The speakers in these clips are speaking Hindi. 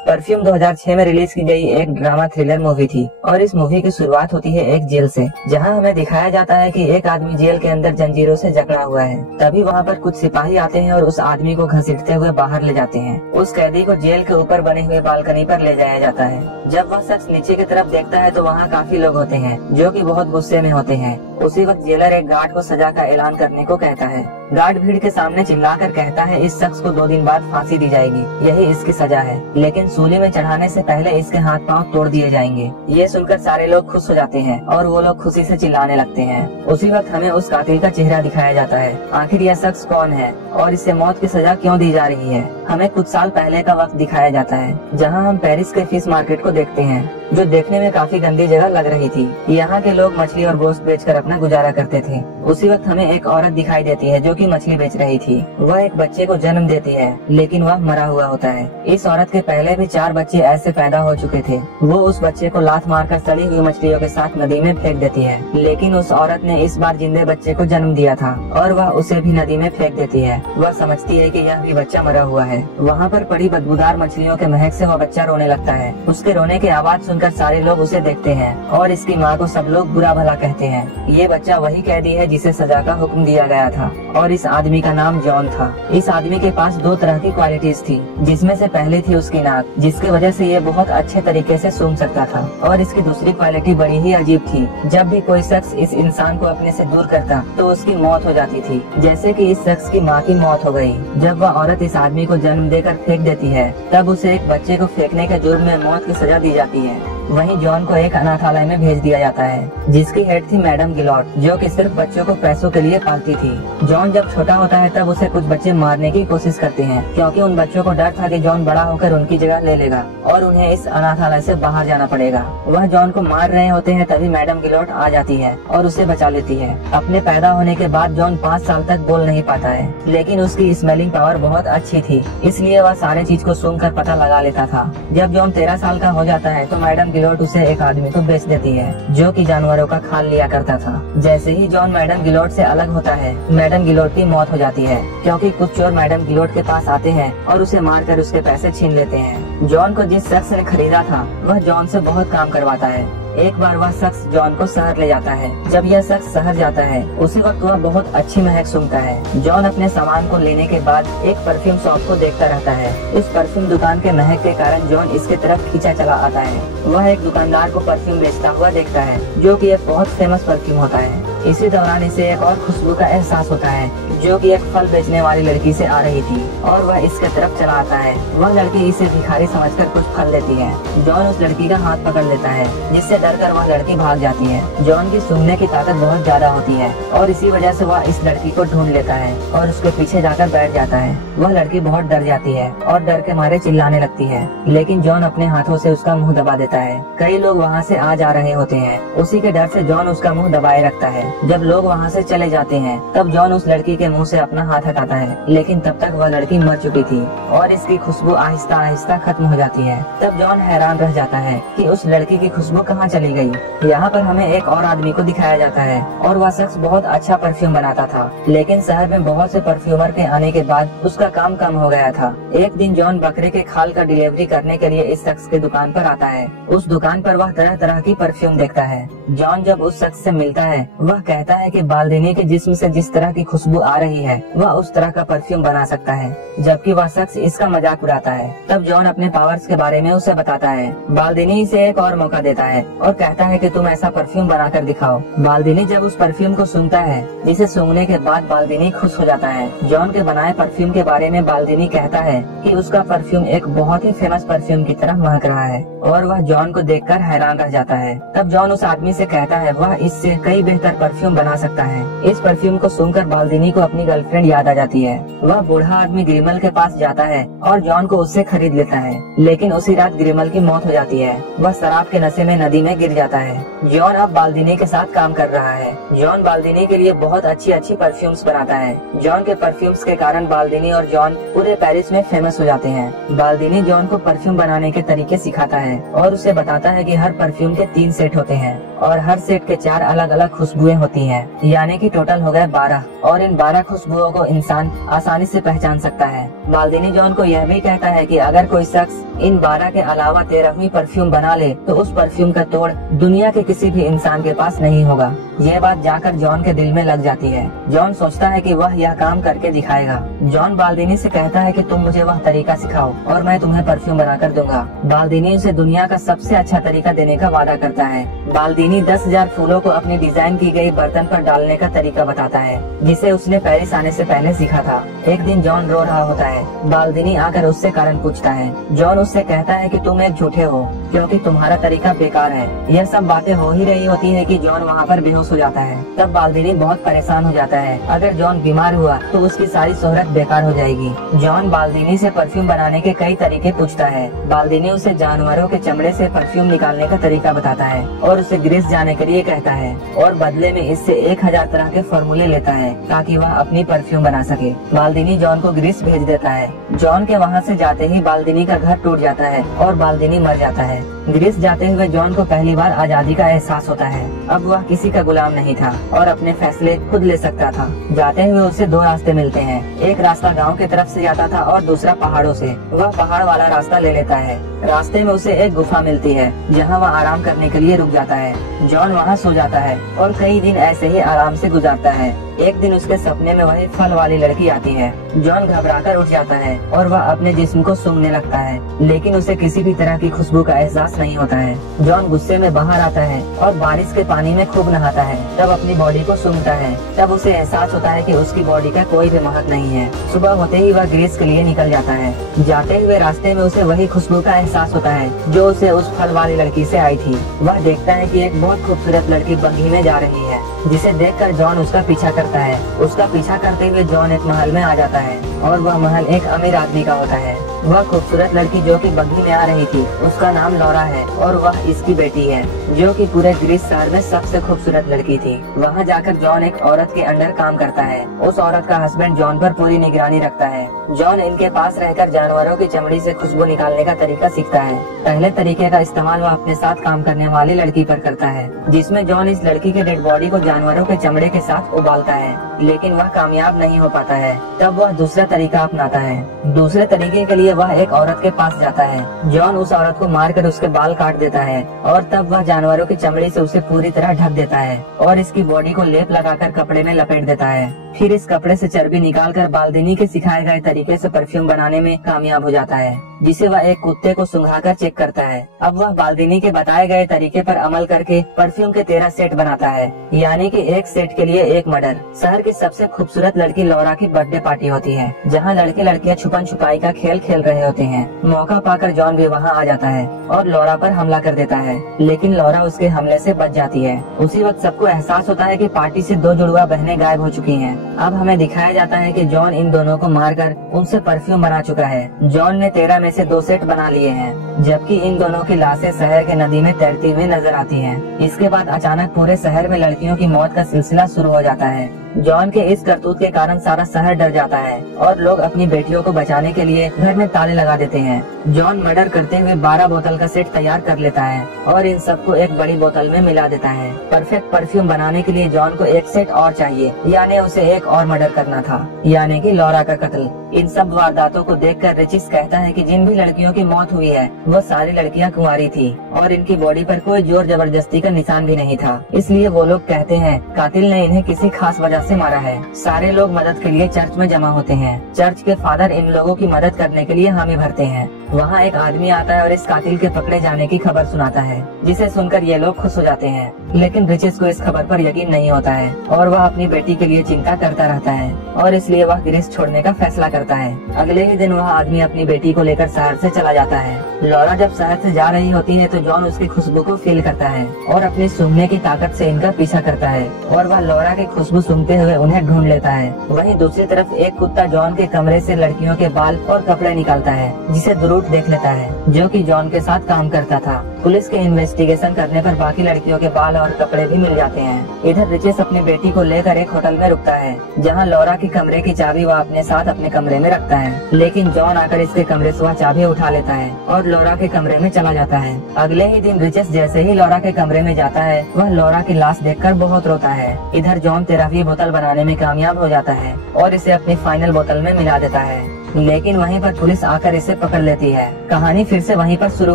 परफ्यूम 2006 में रिलीज की गई एक ड्रामा थ्रिलर मूवी थी और इस मूवी की शुरुआत होती है एक जेल से, जहां हमें दिखाया जाता है कि एक आदमी जेल के अंदर जंजीरों से जकड़ा हुआ है। तभी वहां पर कुछ सिपाही आते हैं और उस आदमी को घसीटते हुए बाहर ले जाते हैं। उस कैदी को जेल के ऊपर बने हुए बालकनी पर ले जाया जाता है। जब वह शख्स नीचे की तरफ देखता है तो वहाँ काफी लोग होते हैं जो कि बहुत गुस्से में होते हैं। उसी वक्त जेलर एक गार्ड को सजा का ऐलान करने को कहता है। गार्ड भीड़ के सामने चिल्लाकर कहता है इस शख्स को 2 दिन बाद फांसी दी जाएगी, यही इसकी सजा है, लेकिन सूली में चढ़ाने से पहले इसके हाथ पांव तोड़ दिए जाएंगे। ये सुनकर सारे लोग खुश हो जाते हैं और वो लोग खुशी से चिल्लाने लगते हैं। उसी वक्त हमें उस कातिल का चेहरा दिखाया जाता है। आखिर यह शख्स कौन है और इसे मौत की सजा क्यों दी जा रही है? हमें कुछ साल पहले का वक्त दिखाया जाता है, जहाँ हम पेरिस के फिश मार्केट को देखते हैं, जो देखने में काफी गंदी जगह लग रही थी। यहाँ के लोग मछली और गोश्त बेचकर अपना गुजारा करते थे। उसी वक्त हमें एक औरत दिखाई देती है जो कि मछली बेच रही थी। वह एक बच्चे को जन्म देती है, लेकिन वह मरा हुआ होता है। इस औरत के पहले भी 4 बच्चे ऐसे पैदा हो चुके थे। वो उस बच्चे को लात मारकर सड़ी हुई मछलियों के साथ नदी में फेंक देती है, लेकिन उस औरत ने इस बार जिंदे बच्चे को जन्म दिया था और वह उसे भी नदी में फेंक देती है। वह समझती है कि यह भी बच्चा मरा हुआ है। वहाँ पर पड़ी बदबूदार मछलियों के महक से वह बच्चा रोने लगता है। उसके रोने की आवाज सुनकर सारे लोग उसे देखते हैं और इसकी माँ को सब लोग बुरा भला कहते हैं। ये बच्चा वही कैदी है जिसे सजा का हुक्म दिया गया था और इस आदमी का नाम जॉन था। इस आदमी के पास 2 तरह की क्वालिटीज थी, जिसमें से पहली थी उसकी नाक, जिसकी वजह से ये बहुत अच्छे तरीके से सूंघ सकता था, और इसकी दूसरी क्वालिटी बड़ी ही अजीब थी। जब भी कोई शख्स इस इंसान को अपने से दूर करता तो उसकी मौत हो जाती थी, जैसे कि इस शख्स की माँ की मौत हो गई। जब वह औरत इस आदमी को जन्म देकर फेंक देती है, तब उसे एक बच्चे को फेंकने के जुर्म में मौत की सजा दी जाती है। वहीं जॉन को एक अनाथालय में भेज दिया जाता है, जिसकी हेड थी मैडम गिलॉट, जो कि सिर्फ बच्चों को पैसों के लिए पालती थी। जॉन जब छोटा होता है तब उसे कुछ बच्चे मारने की कोशिश करते हैं, क्योंकि उन बच्चों को डर था कि जॉन बड़ा होकर उनकी जगह ले लेगा और उन्हें इस अनाथालय से बाहर जाना पड़ेगा। वह जॉन को मार रहे होते हैं, तभी मैडम गिलॉट आ जाती है और उसे बचा लेती है। अपने पैदा होने के बाद जॉन 5 साल तक बोल नहीं पाता है, लेकिन उसकी स्मेलिंग पावर बहुत अच्छी थी, इसलिए वह सारे चीज को सूंघ कर पता लगा लेता था। जब जॉन 13 साल का हो जाता है तो मैडम गिलॉट उसे एक आदमी को बेच देती है, जो कि जानवरों का खाल लिया करता था। जैसे ही जॉन मैडम गिलॉट से अलग होता है, मैडम गिलॉट की मौत हो जाती है, क्योंकि कुछ चोर मैडम गिलॉट के पास आते हैं और उसे मारकर उसके पैसे छीन लेते हैं। जॉन को जिस शख्स ने खरीदा था वह जॉन से बहुत काम करवाता है। एक बार वह शख्स जॉन को शहर ले जाता है। जब यह शख्स शहर जाता है, उसी वक्त वह बहुत अच्छी महक सूंघता है। जॉन अपने सामान को लेने के बाद एक परफ्यूम शॉप को देखता रहता है। इस परफ्यूम दुकान के महक के कारण जॉन इसके तरफ खींचा चला आता है। वह एक दुकानदार को परफ्यूम बेचता हुआ देखता है, जो कि एक बहुत फेमस परफ्यूम होता है। इसी दौरान इसे एक और खुशबू का एहसास होता है, जो कि एक फल बेचने वाली लड़की से आ रही थी, और वह इसके तरफ चला आता है। वह लड़की इसे भिखारी समझकर कुछ फल देती है। जॉन उस लड़की का हाथ पकड़ लेता है, जिससे डरकर वह लड़की भाग जाती है। जॉन की सूंघने की ताकत बहुत ज्यादा होती है और इसी वजह से वह इस लड़की को ढूंढ लेता है और उसके पीछे जाकर बैठ जाता है। वह लड़की बहुत डर जाती है और डर के मारे चिल्लाने लगती है, लेकिन जॉन अपने हाथों से उसका मुंह दबा देता है। कई लोग वहाँ से आ जा रहे होते हैं, उसी के डर से जॉन उसका मुंह दबाए रखता है। जब लोग वहाँ से चले जाते हैं, तब जॉन उस लड़की के मुंह से अपना हाथ हटाता है, लेकिन तब तक वह लड़की मर चुकी थी और इसकी खुशबू आहिस्ता आहिस्ता खत्म हो जाती है। तब जॉन हैरान रह जाता है कि उस लड़की की खुशबू कहाँ चली गई। यहाँ पर हमें एक और आदमी को दिखाया जाता है और वह शख्स बहुत अच्छा परफ्यूम बनाता था, लेकिन शहर में बहुत से परफ्यूमर के आने के बाद उसका काम कम हो गया था। एक दिन जॉन बकरे के खाल का डिलीवरी करने के लिए इस शख्स की दुकान पर आता है। उस दुकान पर वह तरह तरह की परफ्यूम देखता है। जॉन जब उस शख्स से मिलता है, वह कहता है कि बाल्दिनी के जिस्म से जिस तरह की खुशबू आ रही है, वह उस तरह का परफ्यूम बना सकता है, जबकि वह शख्स इसका मजाक उड़ाता है। तब जॉन अपने पावर्स के बारे में उसे बताता है। बाल्दिनी इसे एक और मौका देता है और कहता है कि तुम ऐसा परफ्यूम बनाकर दिखाओ। बाल्दिनी जब उस परफ्यूम को सूंघता है, जिसे सूंघने के बाद बाल्दिनी खुश हो जाता है। जॉन के बनाए परफ्यूम के बारे में बाल्दिनी कहता है कि उसका परफ्यूम एक बहुत ही फेमस परफ्यूम की तरह महक रहा है और वह जॉन को देखकर हैरान रह जाता है। तब जॉन उस आदमी से कहता है वह इससे कई बेहतर परफ्यूम बना सकता है। इस परफ्यूम को सूंघकर बाल्दिनी को अपनी गर्लफ्रेंड याद आ जाती है। वह बूढ़ा आदमी ग्रिमल के पास जाता है और जॉन को उससे खरीद लेता है, लेकिन उसी रात ग्रिमल की मौत हो जाती है। वह शराब के नशे में नदी में गिर जाता है। जॉन अब बाल्दिनी के साथ काम कर रहा है। जॉन बाल्दिनी के लिए बहुत अच्छी अच्छी परफ्यूम्स बनाता है। जॉन के परफ्यूम्स के कारण बाल्दिनी और जॉन पूरे पेरिस में फेमस हो जाते हैं। बाल्दिनी जॉन को परफ्यूम बनाने के तरीके सिखाता है और उसे बताता है कि हर परफ्यूम के 3 सेट होते हैं और हर सेट के 4 अलग अलग खुशबुएं होती हैं, यानी कि टोटल हो गए 12, और इन 12 खुशबुओं को इंसान आसानी से पहचान सकता है। बाल्दिनी जॉन को यह भी कहता है कि अगर कोई शख्स इन 12 के अलावा 13वीं परफ्यूम बना ले तो उस परफ्यूम का तोड़ दुनिया के किसी भी इंसान के पास नहीं होगा। यह बात जाकर जॉन के दिल में लग जाती है। जॉन सोचता है कि वह यह काम करके दिखाएगा। जॉन बाल्दिनी से कहता है कि तुम मुझे वह तरीका सिखाओ और मैं तुम्हें परफ्यूम बनाकर दूंगा। बाल्दिनी उसे दुनिया का सबसे अच्छा तरीका देने का वादा करता है। बाल्दिनी 10,000 फूलों को अपनी डिजाइन की गई बर्तन पर डालने का तरीका बताता है, जिसे उसने पेरिस आने से पहले सीखा था। एक दिन जॉन रो रहा होता है। बाल्दिनी आकर उससे कारण पूछता है। जॉन उससे कहता है कि तुम एक झूठे हो क्योंकि तुम्हारा तरीका बेकार है। यह सब बातें हो ही रही होती है कि जॉन वहाँ पर बेहोश हो जाता है। तब बाल्दिनी बहुत परेशान हो जाता है। अगर जॉन बीमार हुआ तो उसकी सारी शोहरत बेकार हो जाएगी। जॉन बाल्दिनी से परफ्यूम बनाने के कई तरीके पूछता है। बाल्दिनी उसे जानवरों के चमड़े से परफ्यूम निकालने का तरीका बताता है और उसे ग्रीस जाने के लिए कहता है और बदले में इससे 1000 तरह के फॉर्मूले लेता है ताकि वह अपनी परफ्यूम बना सके। बाल्दिनी जॉन को ग्रीस भेज देता है। जॉन के वहाँ से जाते ही बाल्दिनी का घर टूट जाता है और बाल्दिनी मर जाता है। ग्रीस जाते हुए जॉन को पहली बार आजादी का एहसास होता है। अब वह किसी का गुलाम नहीं था और अपने फैसले खुद ले सकता था। जाते हुए उसे 2 रास्ते मिलते हैं। एक रास्ता गांव की तरफ से जाता था और दूसरा पहाड़ों से। वह पहाड़ वाला रास्ता ले लेता है। रास्ते में उसे एक गुफा मिलती है जहां वह आराम करने के लिए रुक जाता है। जॉन वहां सो जाता है और कई दिन ऐसे ही आराम से गुजारता है। एक दिन उसके सपने में वही फल वाली लड़की आती है। जॉन घबराकर उठ जाता है और वह अपने जिस्म को सूंघने लगता है, लेकिन उसे किसी भी तरह की खुशबू का एहसास नहीं होता है। जॉन गुस्से में बाहर आता है और बारिश के पानी में खूब नहाता है। तब अपनी बॉडी को सूंघता है। तब उसे एहसास होता है कि उसकी बॉडी का कोई भी महक नहीं है। सुबह होते ही वह ग्रीस के लिए निकल जाता है। जाते हुए रास्ते में उसे वही खुशबू का एहसास होता है जो उसे उस फल वाली लड़की से आई थी। वह देखता है कि एक बहुत खूबसूरत लड़की बग्घी में जा रही है, जिसे देखकर जॉन उसका पीछा करता है। उसका पीछा करते हुए जॉन एक महल में आ जाता है और वह महल एक अमीर आदमी का होता है। वह खूबसूरत लड़की जो कि बग्घी में आ रही थी, उसका नाम लौरा है और वह इसकी बेटी है, जो कि पूरे ग्रीस शहर में सबसे खूबसूरत लड़की थी। वहाँ जाकर जॉन एक औरत के अंडर काम करता है। उस औरत का हस्बैंड जॉन पर पूरी निगरानी रखता है। जॉन इनके पास रहकर जानवरों की चमड़ी से खुशबू निकालने का तरीका सीखता है। पहले तरीके का इस्तेमाल वह अपने साथ काम करने वाली लड़की पर करता है, जिसमें जॉन इस लड़की के डेड बॉडी को जानवरों के चमड़े के साथ उबालता है, लेकिन वह कामयाब नहीं हो पाता है। तब वह दूसरा तरीका अपनाता है। दूसरे तरीके के लिए वह एक औरत के पास जाता है। जॉन उस औरत को मारकर उसके बाल काट देता है और तब वह जानवरों की चमड़ी से उसे पूरी तरह ढक देता है और इसकी बॉडी को लेप लगाकर कपड़े में लपेट देता है। फिर इस कपड़े से चर्बी निकालकर बाल्दिनी के सिखाए गए तरीके से परफ्यूम बनाने में कामयाब हो जाता है, जिसे वह एक कुत्ते को सुंघाकर चेक करता है। अब वह बाल्दिनी के बताए गए तरीके पर अमल करके परफ्यूम के 13 सेट बनाता है, यानी कि एक सेट के लिए एक मर्डर। शहर की सबसे खूबसूरत लड़की लौरा की बर्थडे पार्टी होती है, जहाँ लड़के लड़कियाँ छुपन छुपाई का खेल खेल रहे होते हैं। मौका पाकर जॉन भी वहाँ आ जाता है और लौरा पर हमला कर देता है, लेकिन लौरा उसके हमले से बच जाती है। उसी वक्त सबको एहसास होता है कि पार्टी से 2 जुड़वा बहनें गायब हो चुकी हैं। अब हमें दिखाया जाता है कि जॉन इन दोनों को मारकर उनसे परफ्यूम बना चुका है। जॉन ने 13 में से 2 सेट बना लिए हैं, जबकि इन दोनों की लाशें शहर के नदी में तैरती हुई नजर आती हैं। इसके बाद अचानक पूरे शहर में लड़कियों की मौत का सिलसिला शुरू हो जाता है। जॉन के इस करतूत के कारण सारा शहर डर जाता है और लोग अपनी बेटियों को बचाने के लिए घर में ताले लगा देते हैं। जॉन मर्डर करते हुए 12 बोतल का सेट तैयार कर लेता है और इन सबको एक बड़ी बोतल में मिला देता है। परफेक्ट परफ्यूम बनाने के लिए जॉन को एक सेट और चाहिए, यानी उसे एक और मर्डर करना था, यानी कि लौरा का कत्ल। इन सब वारदातों को देखकर रिचिस कहता है कि जिन भी लड़कियों की मौत हुई है वो सारी लड़कियां कुंवारी थी और इनकी बॉडी पर कोई जोर जबरदस्ती का निशान भी नहीं था। इसलिए वो लोग कहते हैं कातिल ने इन्हें किसी खास वजह से मारा है। सारे लोग मदद के लिए चर्च में जमा होते हैं। चर्च के फादर इन लोगों की मदद करने के लिए हामी भरते हैं। वहाँ एक आदमी आता है और इस कातिल के पकड़े जाने की खबर सुनाता है, जिसे सुनकर ये लोग खुश हो जाते हैं। लेकिन रिचिस को इस खबर पर यकीन नहीं होता है और वह अपनी बेटी के लिए चिंता करता रहता है और इसलिए वह ग्रीस छोड़ने का फैसला करता है। अगले ही दिन वह आदमी अपनी बेटी को लेकर शहर से चला जाता है। लौरा जब शहर से जा रही होती है तो जॉन उसकी खुशबू को फील करता है और अपनी सूंघने की ताकत से इनका पीछा करता है और वह लौरा की खुशबू सूंघते हुए उन्हें ढूंढ लेता है। वहीं दूसरी तरफ एक कुत्ता जॉन के कमरे से लड़कियों के बाल और कपड़े निकालता है, जिसे दुरूट देख लेता है, जो कि जॉन के साथ काम करता था। पुलिस के इन्वेस्टिगेशन करने पर बाकी लड़कियों के बाल और कपड़े भी मिल जाते हैं। इधर रिचेस अपनी बेटी को लेकर एक होटल में रुकता है, जहां लौरा की कमरे की चाबी वह अपने साथ अपने कमरे में रखता है। लेकिन जॉन आकर इसके कमरे से वह चाबी उठा लेता है और लौरा के कमरे में चला जाता है। अगले ही दिन रिचेस जैसे ही लौरा के कमरे में जाता है, वह लौरा की लाश देखकर बहुत रोता है। इधर जॉन 13वीं बोतल बनाने में कामयाब हो जाता है और इसे अपनी फाइनल बोतल में मिला देता है। लेकिन वहीं पर पुलिस आकर इसे पकड़ लेती है। कहानी फिर से वहीं पर शुरू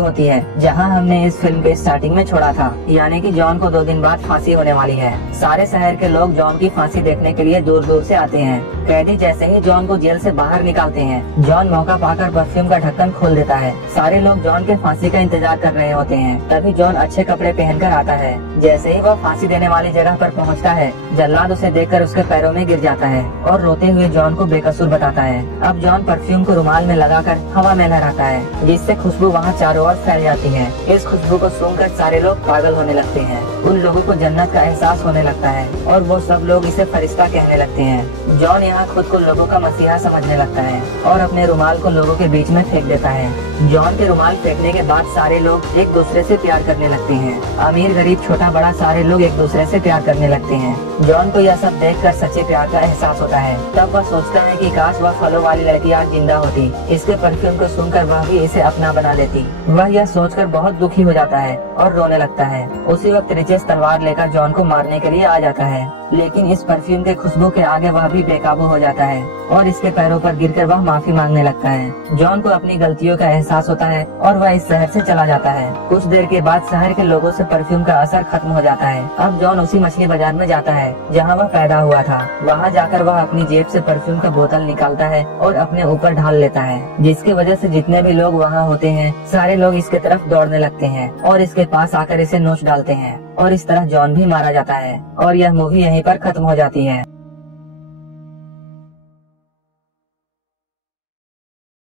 होती है जहां हमने इस फिल्म के स्टार्टिंग में छोड़ा था, यानी कि जॉन को 2 दिन बाद फांसी होने वाली है। सारे शहर के लोग जॉन की फांसी देखने के लिए दूर दूर से आते हैं। कैदी जैसे ही जॉन को जेल से बाहर निकालते हैं, जॉन मौका पाकर परफ्यूम का ढक्कन खोल देता है। सारे लोग जॉन के फांसी का इंतजार कर रहे होते हैं। तभी जॉन अच्छे कपड़े पहनकर आता है। जैसे ही वह फांसी देने वाली जगह पर पहुंचता है, जल्लाद उसे देखकर उसके पैरों में गिर जाता है और रोते हुए जॉन को बेकसूर बताता है। अब जॉन परफ्यूम को रुमाल में लगाकर हवा में लहराता है, जिससे खुशबू वहाँ चारों ओर फैल जाती है। इस खुशबू को सूंघकर सारे लोग पागल होने लगते हैं। उन लोगों को जन्नत का एहसास होने लगता है और वो सब लोग इसे फरिश्ता कहने लगते हैं। जॉन यहाँ खुद को लोगों का मसीहा समझने लगता है और अपने रुमाल को लोगों के बीच में फेंक देता है। जॉन के रुमाल फेंकने के बाद सारे लोग एक दूसरे से प्यार करने लगते हैं। अमीर गरीब छोटा बड़ा सारे लोग एक दूसरे से प्यार करने लगते हैं। जॉन को यह सब देखकर सच्चे प्यार का एहसास होता है। तब वह सोचता है कि काश वह फलों वाली लड़की आज जिंदा होती, इसके परफ्यूम को सुनकर वह भी इसे अपना बना लेती। वह यह सोचकर बहुत दुखी हो जाता है और रोने लगता है। उसी वक्त रिचेस तलवार लेकर जॉन को मारने के लिए आ जाता है, लेकिन इस परफ्यूम के खुशबू के आगे वह भी बेकाबू हो जाता है और इसके पैरों पर गिरकर वह माफी मांगने लगता है। जॉन को अपनी गलतियों का एहसास होता है और वह इस शहर से चला जाता है। कुछ देर के बाद शहर के लोगों से परफ्यूम का असर खत्म हो जाता है। अब जॉन उसी मछली बाजार में जाता है जहां वह पैदा हुआ था। वहां जाकर वह अपनी जेब से परफ्यूम का बोतल निकालता है और अपने ऊपर ढाल लेता है, जिसकी वजह से जितने भी लोग वहां होते हैं सारे लोग इसके तरफ दौड़ने लगते हैं और इसके पास आकर इसे नोच डालते हैं और इस तरह जॉन भी मारा जाता है और यह मूवी यहीं पर खत्म हो जाती है।